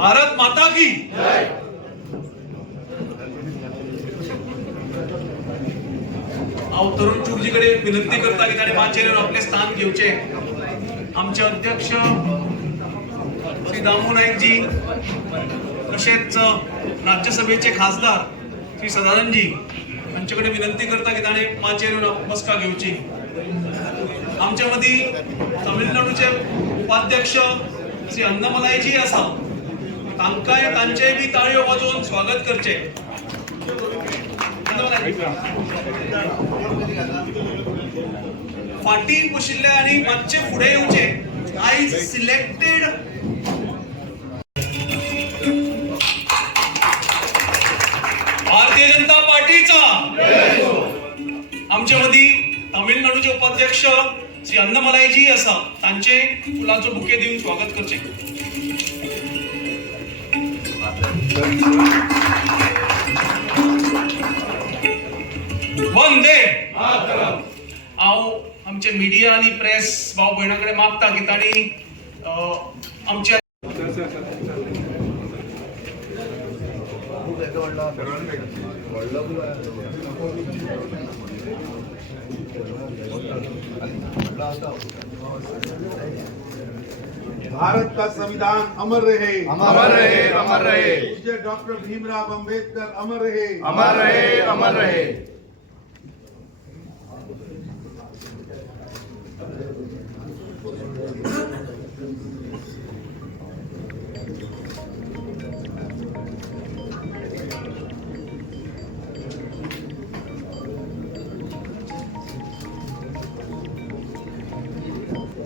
भारत माता की हांव तरुण चुरजी कडेन विनंती करता की ताणें माचयेर येवन आपले स्थान घेवचे. आमचे अध्यक्ष श्री दामू नाईकजी, तशेंच राज्यसभेचे खासदार श्री सदानंदजी हांचे कडेन विनंती करता की ताणें माचयेर येवन बसका घेवची. आमच्या मदीं तमिळनाडूचे उपाध्यक्ष श्री अन्नमलाईजी आसा, तांकांय तांचेय बी ताळयो वाजोवन स्वागत करचे. फाटी बशिल्ले आनी मातशे फुडें येवचे. आयज सिलेक्टेड भारतीय जनता पार्टीचा आमच्या मदीं तमिळनाडूचे उपाध्यक्ष श्री अन्नमलाईजी आसा, तांचे फुलांचो बुके दिवन स्वागत करचे. वंदे मातरम. हांव आमचे मिडिया आनी प्रेस भाव भयणां कडेन मागता की तांणी आमच्या भारत का संविधान अमर रहे, अमर रहे, अमर रहे. डॉक्टर भीमराव अंबेडकर अमर रहे, अमर रहे, अमर रहे.